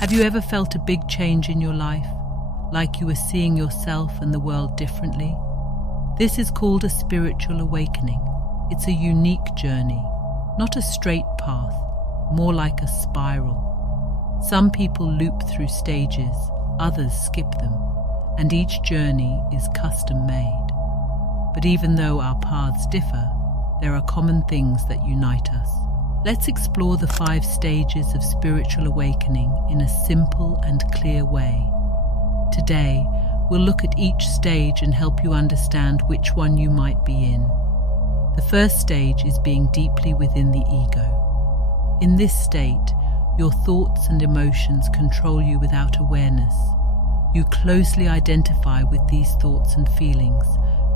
Have you ever felt a big change in your life, like you were seeing yourself and the world differently? This is called a spiritual awakening. It's a unique journey, not a straight path, more like a spiral. Some people loop through stages, others skip them, and each journey is custom-made. But even though our paths differ, there are common things that unite us. Let's explore the 5 stages of spiritual awakening in a simple and clear way. Today, we'll look at each stage and help you understand which one you might be in. The first stage is being deeply within the ego. In this state, your thoughts and emotions control you without awareness. You closely identify with these thoughts and feelings,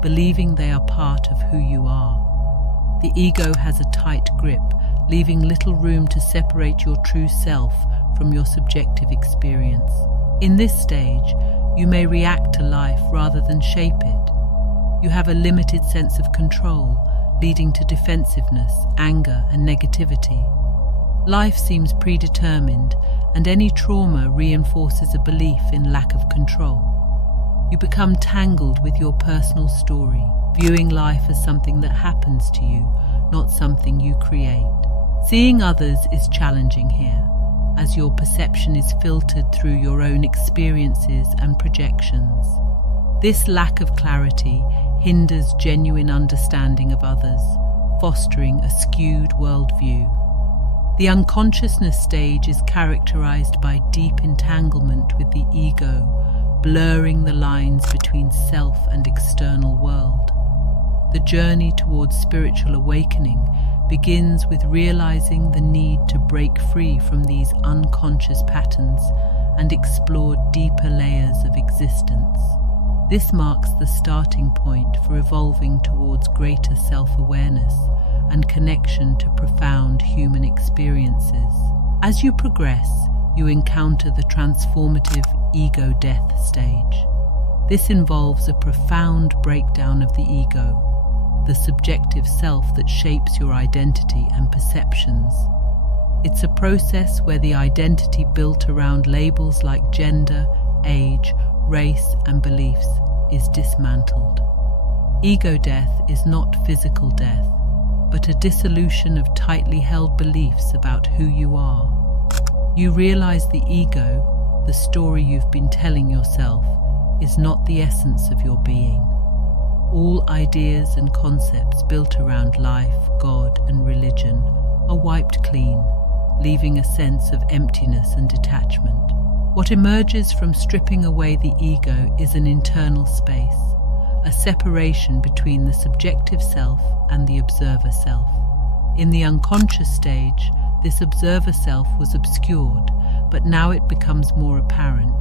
believing they are part of who you are. The ego has a tight grip, leaving little room to separate your true self from your subjective experience. In this stage, you may react to life rather than shape it. You have a limited sense of control, leading to defensiveness, anger, and negativity. Life seems predetermined, and any trauma reinforces a belief in lack of control. You become tangled with your personal story, viewing life as something that happens to you, not something you create. Seeing others is challenging here, as your perception is filtered through your own experiences and projections. This lack of clarity hinders genuine understanding of others, fostering a skewed worldview. The unconsciousness stage is characterized by deep entanglement with the ego, blurring the lines between self and external world. The journey towards spiritual awakening begins with realizing the need to break free from these unconscious patterns and explore deeper layers of existence. This marks the starting point for evolving towards greater self-awareness and connection to profound human experiences. As you progress, you encounter the transformative ego death stage. This involves a profound breakdown of the ego, the subjective self that shapes your identity and perceptions. It's a process where the identity built around labels like gender, age, race, and beliefs is dismantled. Ego death is not physical death, but a dissolution of tightly held beliefs about who you are. You realize the ego, the story you've been telling yourself, is not the essence of your being. All ideas and concepts built around life, God, and religion are wiped clean, leaving a sense of emptiness and detachment. What emerges from stripping away the ego is an internal space, a separation between the subjective self and the observer self. In the unconscious stage, this observer self was obscured, but now it becomes more apparent.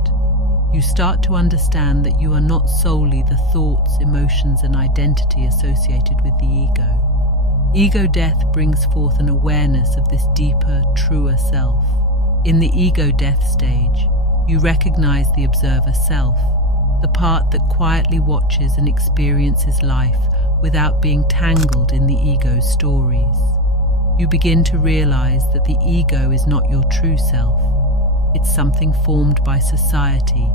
You start to understand that you are not solely the thoughts, emotions, and identity associated with the ego. Ego death brings forth an awareness of this deeper, truer self. In the ego death stage, you recognize the observer self, the part that quietly watches and experiences life without being tangled in the ego's stories. You begin to realize that the ego is not your true self. It's something formed by society,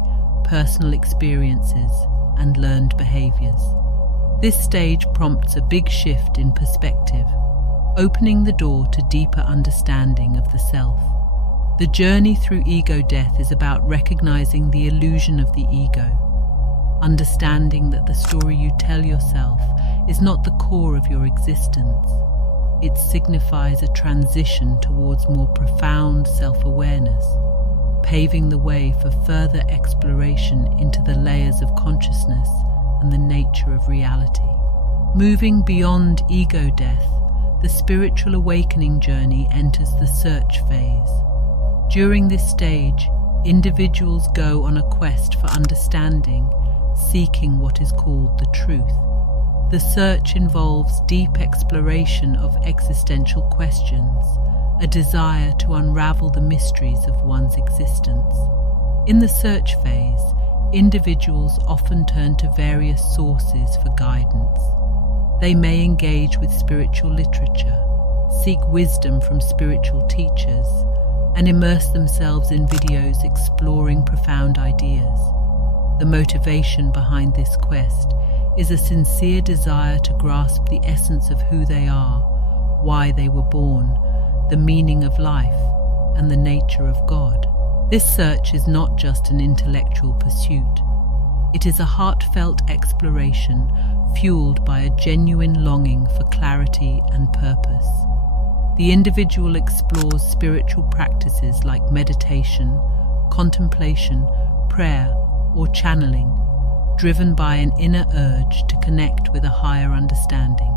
personal experiences, and learned behaviors. This stage prompts a big shift in perspective, opening the door to deeper understanding of the self. The journey through ego death is about recognizing the illusion of the ego, understanding that the story you tell yourself is not the core of your existence. It signifies a transition towards more profound self-awareness, paving the way for further exploration into the layers of consciousness and the nature of reality. Moving beyond ego death, the spiritual awakening journey enters the search phase. During this stage, individuals go on a quest for understanding, seeking what is called the truth. The search involves deep exploration of existential questions, a desire to unravel the mysteries of one's existence. In the search phase, individuals often turn to various sources for guidance. They may engage with spiritual literature, seek wisdom from spiritual teachers, and immerse themselves in videos exploring profound ideas. The motivation behind this quest is a sincere desire to grasp the essence of who they are, why they were born, the meaning of life, and the nature of God. This search is not just an intellectual pursuit. It is a heartfelt exploration fueled by a genuine longing for clarity and purpose. The individual explores spiritual practices like meditation, contemplation, prayer, or channeling, driven by an inner urge to connect with a higher understanding.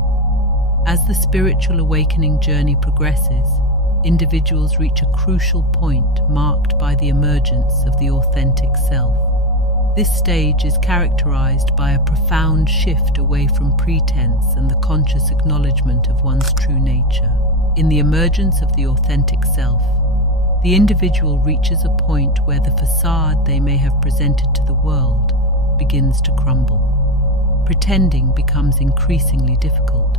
As the spiritual awakening journey progresses, individuals reach a crucial point marked by the emergence of the authentic self. This stage is characterized by a profound shift away from pretense and the conscious acknowledgement of one's true nature. In the emergence of the authentic self, the individual reaches a point where the facade they may have presented to the world begins to crumble. Pretending becomes increasingly difficult,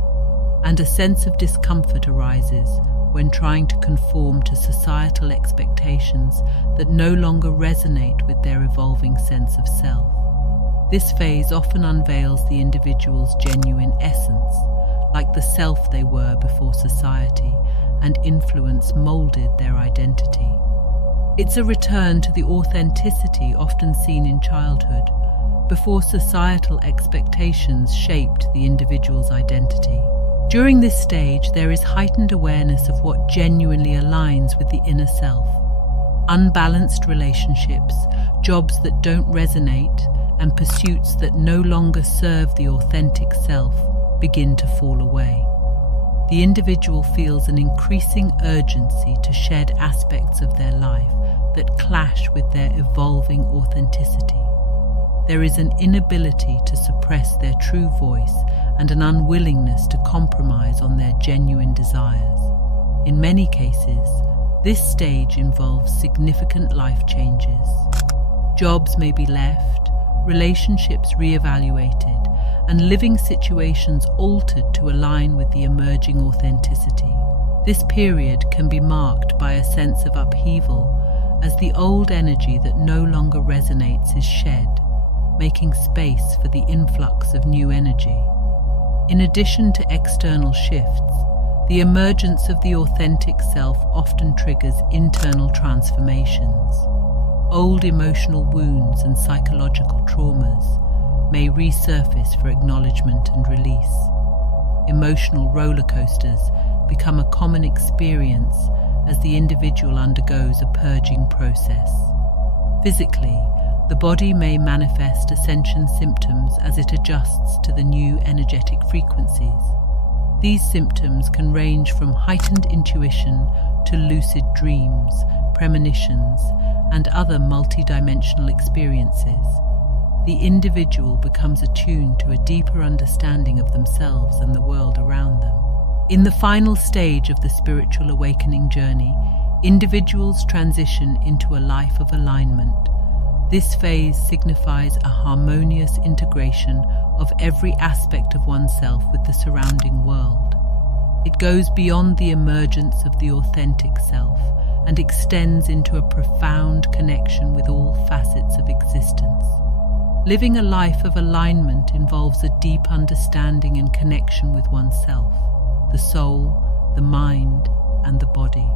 and a sense of discomfort arises when trying to conform to societal expectations that no longer resonate with their evolving sense of self. This phase often unveils the individual's genuine essence, like the self they were before society and influence molded their identity. It's a return to the authenticity often seen in childhood, before societal expectations shaped the individual's identity. During this stage, there is heightened awareness of what genuinely aligns with the inner self. Unbalanced relationships, jobs that don't resonate, and pursuits that no longer serve the authentic self begin to fall away. The individual feels an increasing urgency to shed aspects of their life that clash with their evolving authenticity. There is an inability to suppress their true voice and an unwillingness to compromise on their genuine desires. In many cases, this stage involves significant life changes. Jobs may be left, relationships re-evaluated, and living situations altered to align with the emerging authenticity. This period can be marked by a sense of upheaval as the old energy that no longer resonates is shed, making space for the influx of new energy. In addition to external shifts, the emergence of the authentic self often triggers internal transformations. Old emotional wounds and psychological traumas may resurface for acknowledgement and release. Emotional roller coasters become a common experience as the individual undergoes a purging process. Physically, the body may manifest ascension symptoms as it adjusts to the new energetic frequencies. These symptoms can range from heightened intuition to lucid dreams, premonitions, and other multidimensional experiences. The individual becomes attuned to a deeper understanding of themselves and the world around them. In the final stage of the spiritual awakening journey, individuals transition into a life of alignment. This phase signifies a harmonious integration of every aspect of oneself with the surrounding world. It goes beyond the emergence of the authentic self and extends into a profound connection with all facets of existence. Living a life of alignment involves a deep understanding and connection with oneself, the soul, the mind, and the body.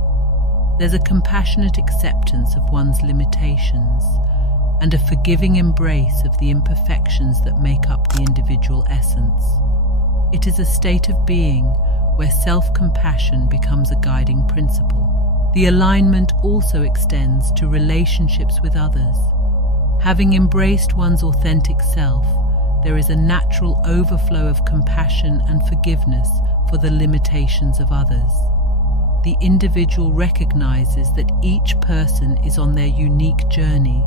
There's a compassionate acceptance of one's limitations and a forgiving embrace of the imperfections that make up the individual essence. It is a state of being where self-compassion becomes a guiding principle. The alignment also extends to relationships with others. Having embraced one's authentic self, there is a natural overflow of compassion and forgiveness for the limitations of others. The individual recognizes that each person is on their unique journey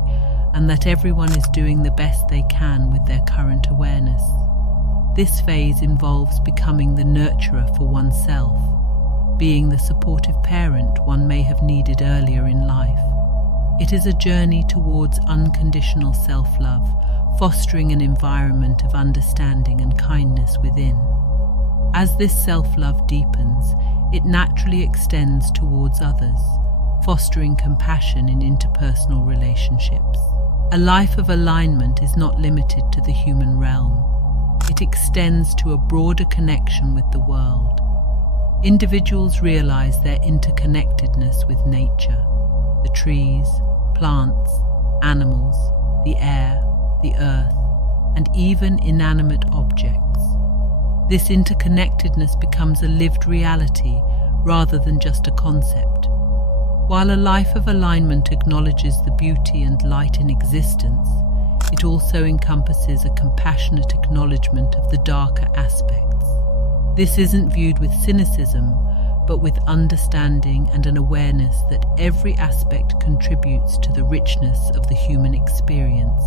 and that everyone is doing the best they can with their current awareness. This phase involves becoming the nurturer for oneself, being the supportive parent one may have needed earlier in life. It is a journey towards unconditional self-love, fostering an environment of understanding and kindness within. As this self-love deepens, it naturally extends towards others, fostering compassion in interpersonal relationships. A life of alignment is not limited to the human realm. It extends to a broader connection with the world. Individuals realize their interconnectedness with nature, the trees, plants, animals, the air, the earth, and even inanimate objects. This interconnectedness becomes a lived reality rather than just a concept. While a life of alignment acknowledges the beauty and light in existence, it also encompasses a compassionate acknowledgement of the darker aspects. This isn't viewed with cynicism, but with understanding and an awareness that every aspect contributes to the richness of the human experience.